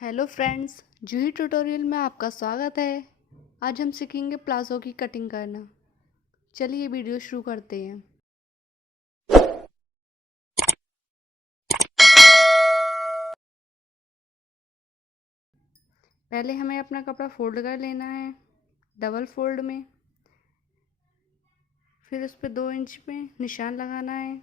Hello friends, जूही tutorial में आपका स्वागत है। आज हम सीखेंगे प्लाजो की कटिंग करना। चलिए वीडियो शुरू करते हैं। पहले हमें अपना कपड़ा फोल्ड कर लेना है डबल फोल्ड में। फिर उस पर 2 इंच में निशान लगाना है।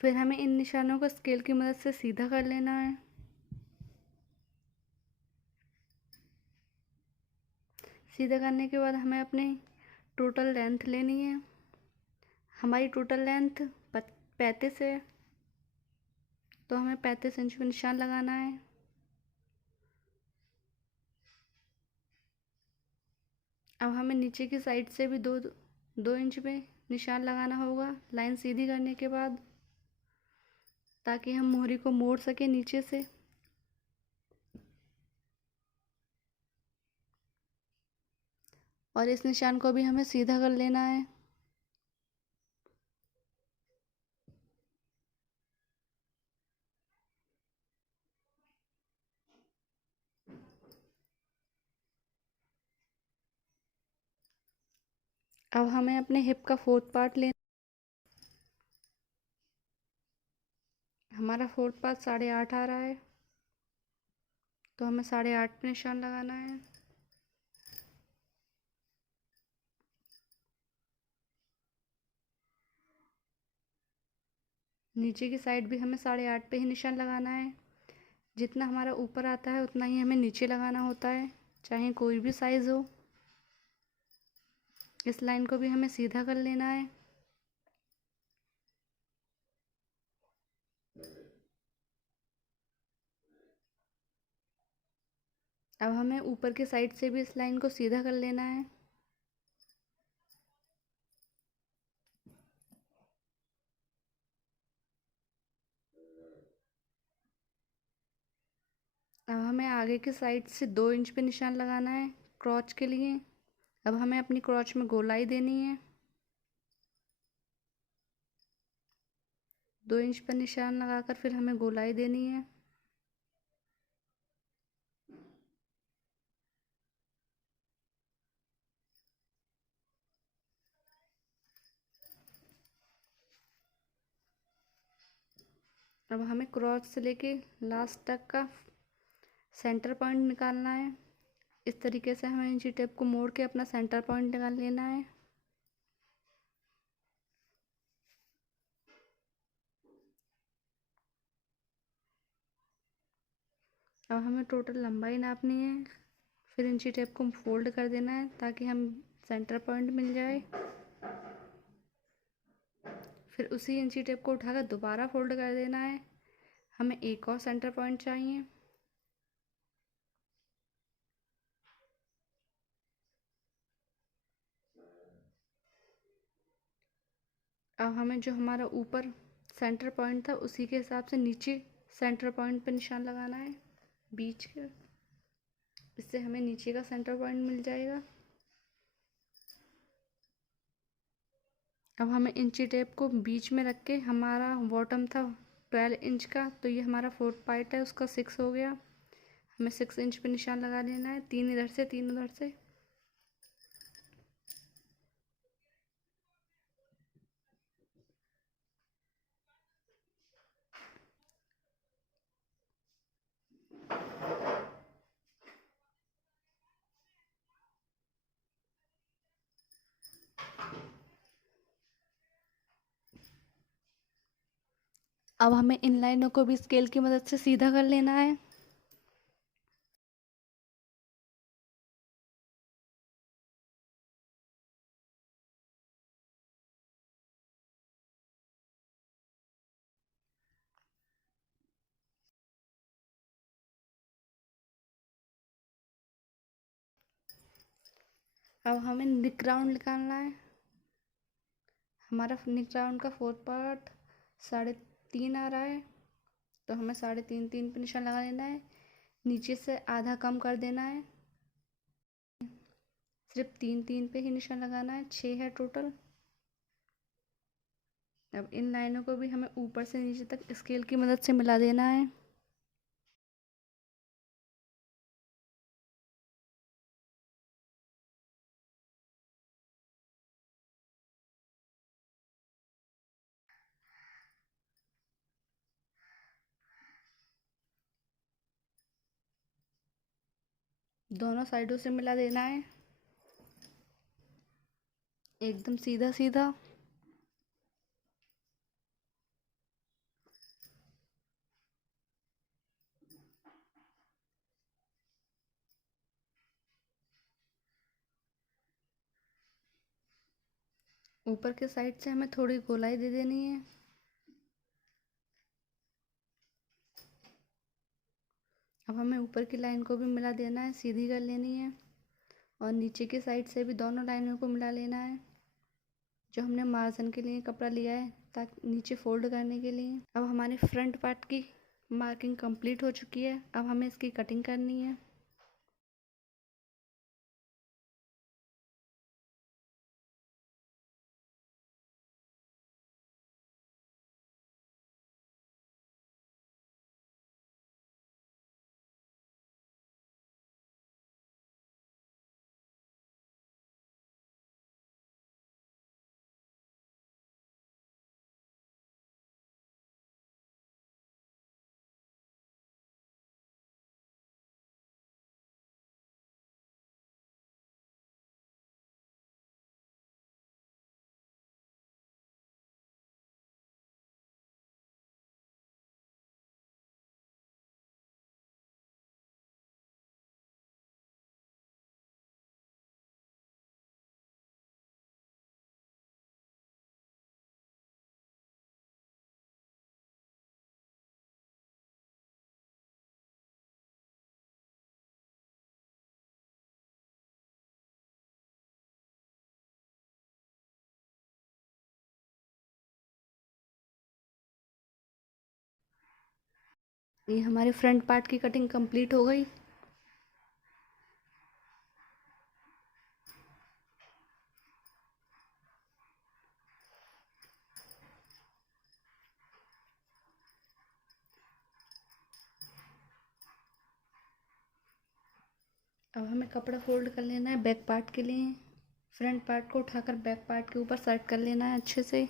फिर हमें इन निशानों को स्केल की मदद से सीधा कर लेना है। सीधा करने के बाद हमें अपनी टोटल लेंथ लेनी है। हमारी टोटल लेंथ 35 है, तो हमें 35 इंच में निशान लगाना है। अब हमें नीचे की साइड से भी दो इंच में निशान लगाना होगा लाइन सीधी करने के बाद, ताकि हम मोहरी को मोड़ सके नीचे से। और इस निशान को भी हमें सीधा कर लेना है। अब हमें अपने हिप का 4th पार्ट लेना। हमारा 4th पार्ट 8.5 आ रहा है, तो हमें 8.5 पे निशान लगाना है। नीचे की साइड भी हमें 8.5 पे ही निशान लगाना है। जितना हमारा ऊपर आता है उतना ही हमें नीचे लगाना होता है, चाहे कोई भी साइज़ हो। इस लाइन को भी हमें सीधा कर लेना है। अब हमें ऊपर की साइड से भी इस लाइन को सीधा कर लेना है। अब हमें आगे की साइड से 2 इंच पे निशान लगाना है क्रॉच के लिए। अब हमें अपनी क्रॉच में गोलाई देनी है। 2 इंच पर निशान लगाकर फिर हमें गोलाई देनी है। अब हमें क्रॉच से लेके लास्ट तक का सेंटर पॉइंट निकालना है। इस तरीके से हमें इंची टेप को मोड़ के अपना सेंटर पॉइंट निकाल लेना है। अब हमें टोटल लंबाई नापनी है। फिर इंची टेप को फोल्ड कर देना है ताकि हम सेंटर पॉइंट मिल जाए। फिर उसी इंची टेप को उठाकर दोबारा फोल्ड कर देना है। हमें एक और सेंटर पॉइंट चाहिए। अब हमें जो हमारा ऊपर सेंटर पॉइंट था उसी के हिसाब से नीचे सेंटर पॉइंट पे निशान लगाना है बीच के। इससे हमें नीचे का सेंटर पॉइंट मिल जाएगा। अब हमें इंची टेप को बीच में रख के, हमारा बॉटम था 12 इंच का, तो ये हमारा 4th पार्ट है, उसका 6 हो गया। हमें 6 इंच पे निशान लगा लेना है, 3 इधर से 3 उधर से। अब हमें इन लाइनों को भी स्केल की मदद से सीधा कर लेना है। अब हमें निक राउंड निकालना है। हमारा निक राउंड का 4th पार्ट 3.5 आ रहा है, तो हमें 3.5 पे निशान लगा लेना है। नीचे से आधा कम कर देना है। सिर्फ 3 पे ही निशान लगाना है, 6 है टोटल। अब इन लाइनों को भी हमें ऊपर से नीचे तक स्केल की मदद से मिला देना है। दोनों साइडों से मिला देना है, एकदम सीधा सीधा। ऊपर के साइड से हमें थोड़ी गोलाई दे देनी है। अब हमें ऊपर की लाइन को भी मिला देना है, सीधी कर लेनी है, और नीचे की साइड से भी दोनों लाइनों को मिला लेना है, जो हमने मार्जिन के लिए कपड़ा लिया है ताकि नीचे फोल्ड करने के लिए। अब हमारी फ्रंट पार्ट की मार्किंग कंप्लीट हो चुकी है। अब हमें इसकी कटिंग करनी है। ये हमारे फ्रंट पार्ट की कटिंग कंप्लीट हो गई। अब हमें कपड़ा फोल्ड कर लेना है बैक पार्ट के लिए। फ्रंट पार्ट को उठाकर बैक पार्ट के ऊपर सेट कर लेना है अच्छे से।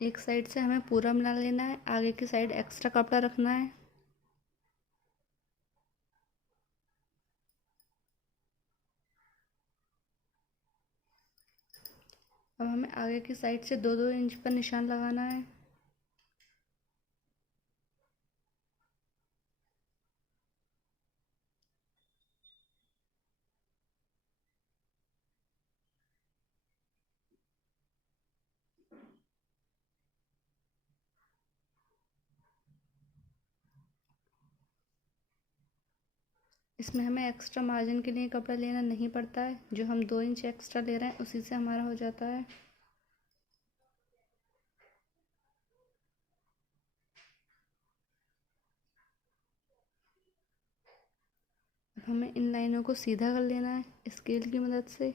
एक साइड से हमें पूरा मिला लेना है, आगे की साइड एक्स्ट्रा कपड़ा रखना है। अब हमें आगे की साइड से 2-2 इंच पर निशान लगाना है। इसमें हमें एक्स्ट्रा मार्जिन के लिए कपड़ा लेना नहीं पड़ता है, जो हम 2 इंच एक्स्ट्रा ले रहे हैं उसी से हमारा हो जाता है। अब हमें इन लाइनों को सीधा कर लेना है स्केल की मदद से।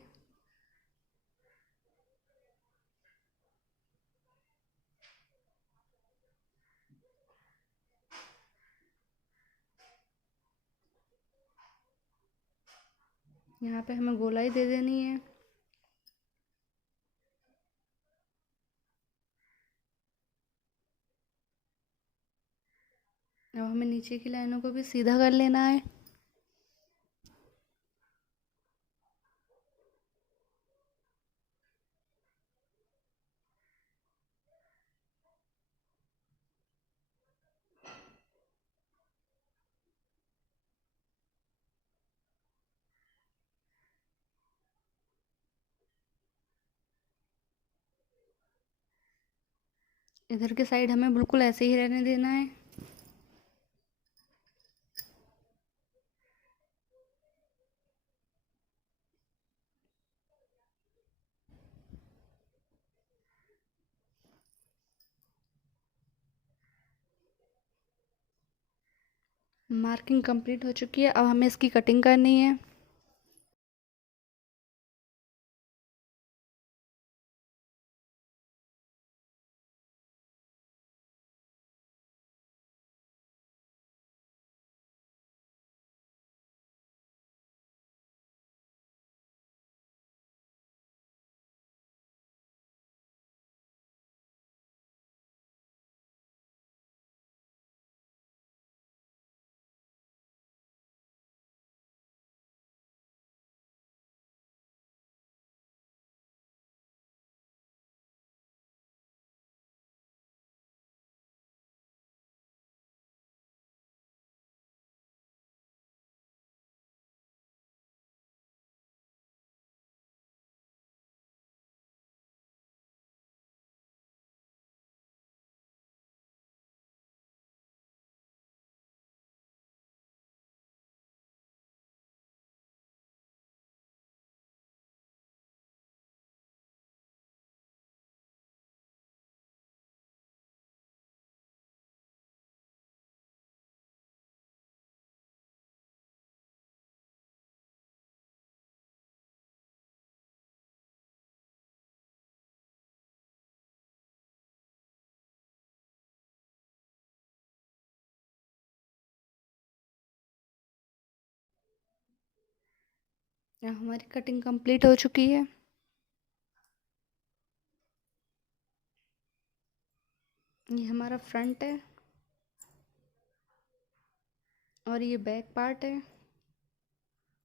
यहाँ पे हमें गोलाई दे देनी है। अब हमें नीचे की लाइनों को भी सीधा कर लेना है। इधर के साइड हमें बिल्कुल ऐसे ही रहने देना है। मार्किंग कंप्लीट हो चुकी है। अब हमें इसकी कटिंग करनी है। हमारी कटिंग कंप्लीट हो चुकी है। ये हमारा फ्रंट है और ये बैक पार्ट है।